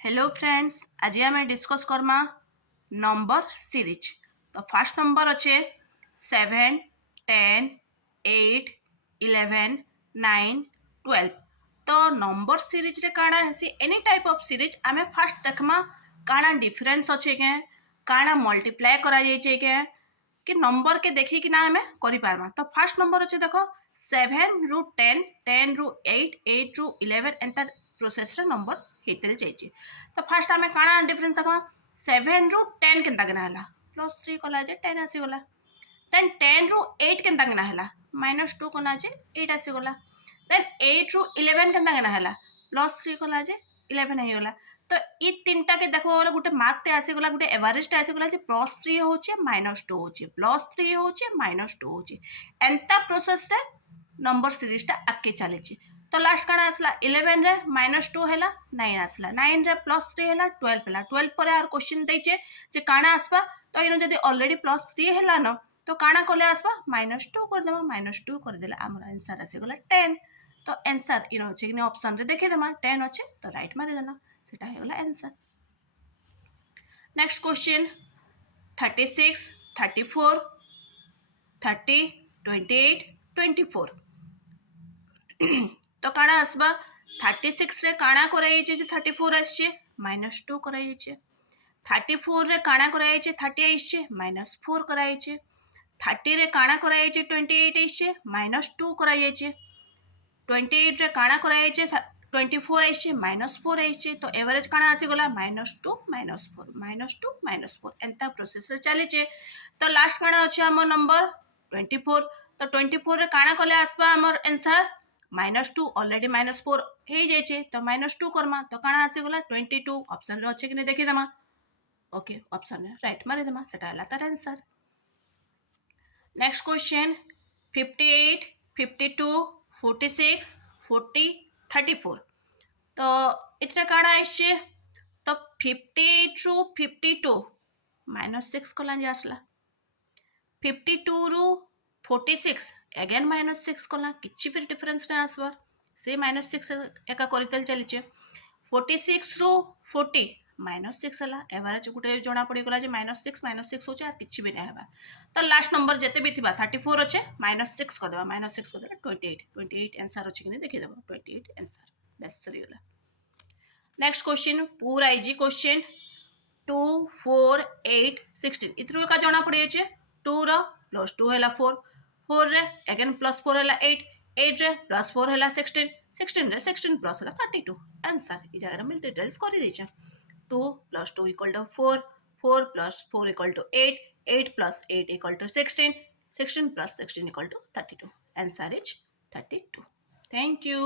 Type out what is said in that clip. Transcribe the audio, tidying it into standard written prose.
Hello friends, आज आम discuss Karma number series. तो फर्स्ट नंबर अच्छे 7, 10, 8, 11, 9, 12। तो नंबर सीरीज रे काଣା हेसी एनी टाइप ऑफ सीरीज आम फर्स्ट देखमा काଣା डिफरेंस अच्छे के काଣା मल्टीप्लाई करा जाइए कि नंबर के देखी कि ना आम करि पारमा। तो फर्स्ट नंबर अच्छे देखो 7 रु 10, 10 रु 8, 8 रु 11 एंता प्रोसेस रे नंबर हेतल जाइए। तो फास्ट आम काଣା डिफरेंस देखा 7 रु 10 केनता किना हला +3 कला जे 10 आसीगला। देन 10 रु 8 केनता किना हला -2 कला जे 8 आसीगला। देन 8 रु 11 केनता किना हला +3 कला जे 11 आईगला। तो ई तीनटा के देखो बोले गुटे मार्क ते आसीगला, गुटे एवरेज टे आसीगला जे +3 होचे -2 होचे, +3 होचे -2 होचे। एंता प्रोसेस रे नंबर सीरीज टा आके चलीची। तो लास्ट काଣା आसला 11 रे -2 हैला 9 आसला, 9 रे +3 हैला 12 हैला। 12 पर आर क्वेश्चन देचे जे काଣା आसबा। तो इनो जदी ऑलरेडी +3 हैला न तो काଣା कोले आसबा -2 कर देबा, -2 कर देला हमर आंसर आसीगला 10। तो आंसर इनो होचे कि ऑप्शन रे देखि देमा 10 होचे तो राइट मारि देना, सेटा हेगला आंसर। Next question 36, 34, 30, 28, 24। तो काଣା आसबा 36 रे काଣା कराई जे 34 आछे -2 कराई जे। 34 रे काଣା कराई जे 30 आछे -4 कराई जे। 30 रे काଣା कराई जे 28 आछे -2 कराई जे। 28 रे काଣା कराई जे 24 आछे -4 आछे। तो एवरेज काଣା आसी गला -2 -4 -2 -4 एंता प्रोसेस रे चली जे। तो लास्ट काଣା अछि हमर नंबर 24। तो 24 रे काଣା कले आसबा हमर आंसर -2 ऑलरेडी -4 हे जाइए तो -2 करमा तो काଣା आसी गला 22। ऑप्शन रे अच्छे कि नहीं देखि देमा। ओके ऑप्शन रे राइट मारि देमा, सेटा हला तार आंसर। Next question 58, 52, 46, 40, 34। तो इतने काଣା आइछे तो 58 रु 52 -6 कला जे आसला। 52 रु 46 अगेन -6 कला किछि फिर डिफरेंस नहीं आसबार से -6 एका करतल चलीचे। 46 रु 40 -6 हला एवरेज गुटे जना पड़ी गला जे -6 -6 होचे आ किछि भी नहीं हेबा। तो लास्ट नंबर जते भी थिबा 34 अच्छे -6 कर देबा, -6 कर देबा 28। 28 आंसर अच्छे कि नहीं देखि देबा 28 आंसर बस सरी गला। नेक्स्ट क्वेश्चन पूरा इजी क्वेश्चन 2, 4, 8, 16 इथरो का जना पड़ी जे 2 रो +2 हैला 4, 4 रे अगेन +4 हैला 8, 8 रे +4 हैला 16, 16 रे 16 प्लस हैला 32 आंसर। ई जगह में डिटेल्स करि दैछे 2 + 2 = 4, 4 + 4 = 8, 8 + 8 = 16, 16 + 16 = 32 आंसर इज 32। Thank you.